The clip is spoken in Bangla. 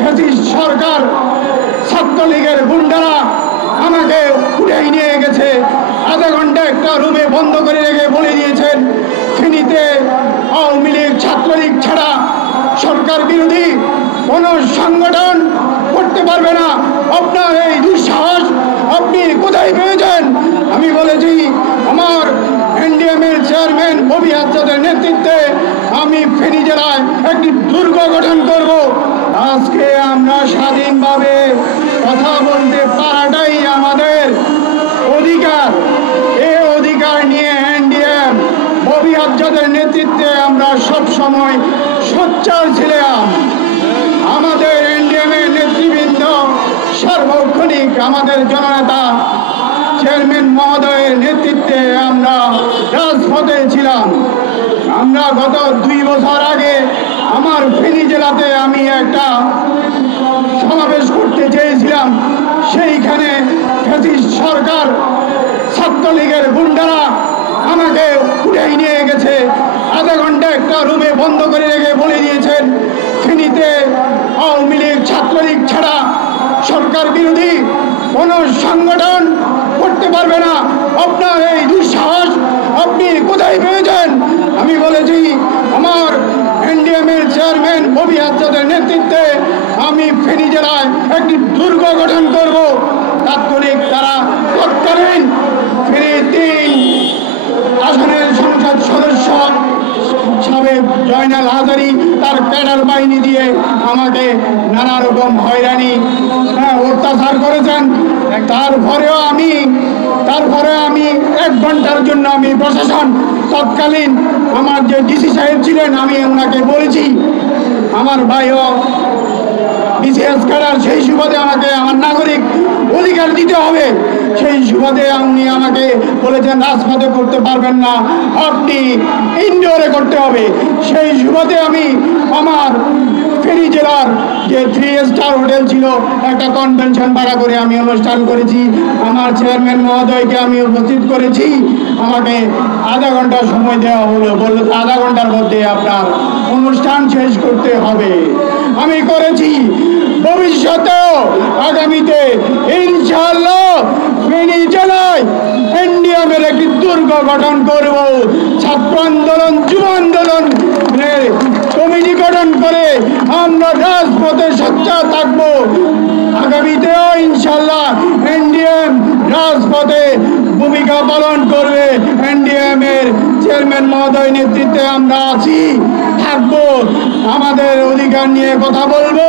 ফ্যাসিস্ট সরকার ছাত্রলীগের গুন্ডারা আমাকে উঠেই নিয়ে গেছে। আধা ঘন্টা একটা রুমে বন্ধ করে রেখে বলে দিয়েছেন ফেনীতে আওয়ামী লীগ ছাত্রলীগ ছাড়া সরকার বিরোধী কোনো সংগঠন করতে পারবে না। আপনার এই দুঃসাহস আপনি কোথায় পেয়েছেন? আমি বলেছি আমার এনডিএমের চেয়ারম্যান ববি আজাদের নেতৃত্বে আমি ফেনী জেলায় একটি দুর্গ গঠন করব। আজকে আমরা স্বাধীনভাবে কথা বলতে পারাটাই আমাদের অধিকার। এই অধিকার নিয়ে এনডিএম ববি আজাদের নেতৃত্বে আমরা সব সময় সোচ্চার ছিলাম। আমাদের এনডিএমের নেতৃবৃন্দ সার্বক্ষণিক আমাদের জননেতা চেয়ারম্যান মহোদয়ের নেতৃত্বে আমরা রাজপথে ছিলাম। আমরা গত 2 বছর আগে আমার ফেনী জেলাতে আমি একটা সমাবেশ করতে চেয়েছিলাম। সেইখানে ফ্যাসিস্ট সরকার ছাত্রলীগের গুন্ডারা আমাকে উঠেই নিয়ে গেছে। আধা ঘন্টা একটা রুমে বন্ধ করে রেখে বলে দিয়েছেন ফেনীতে আওয়ামী লীগ ছাত্রলীগ ছাড়া সরকার বিরোধী কোনো সংগঠন করতে পারবে না। আপনার এই দুঃসাহস আপনি কোথায় পেয়েছেন? আমি বলেছি আমার এনডিএমের চেয়ারম্যান ববি আজাদের নেতৃত্বে আমি ফেনী জেলায় একটি দুর্গ গঠন করব। তাৎক্ষণিক তারা তৎকালীন ফেনী 3 আসনের সংসদ সদস্য সাবেক জয়নাল হাজারি তার ক্যাডার বাহিনী দিয়ে আমাকে নানা রকম হয়রানি অত্যাচার করেছেন। তারপরে আমি 1 ঘন্টার জন্য আমি প্রশাসন তৎকালীন আমার যে ডিসি সাহেব ছিলেন আমি ওনাকে বলেছি আমার ভাইও বিসিএস ক্যাডার, সেই সুবাদে আমাকে আমার নাগরিক অধিকার দিতে হবে। সেই সুবাদে উনি আমাকে বলেছেন রাজপথে করতে পারবেন না, আপনি ইনডোরে করতে হবে। সেই সুবাদে আমি আমার ফেনী জেলার যে 3 স্টার হোটেল ছিল একটা কনভেনশন ভাড়া করে আমি অনুষ্ঠান করেছি। আমার চেয়ারম্যান মহোদয়কে আমি উপস্থিত করেছি। আমাকে আধা ঘন্টা সময় দেওয়া হলো, বললো আধা ঘন্টার মধ্যে আপনার অনুষ্ঠান শেষ করতে হবে। আমি করেছি। ভবিষ্যতেও আগামীতে ইনশাআল্লাহ ফেনী জেলায় এনডিএমের একটি দুর্গ গঠন করব। ছাত্র আন্দোলন যুব আন্দোলন কমিটি গঠন করে আমরা রাজপথে সোচ্চার থাকবো। আগামীতেও ইনশাআল্লাহ এনডিএম রাজপথে ভূমিকা পালন করবে। এনডিএম এর চেয়ারম্যান মহোদয় নেতৃত্বে আমরা আছি, থাকবো, আমাদের অধিকার নিয়ে কথা বলবো।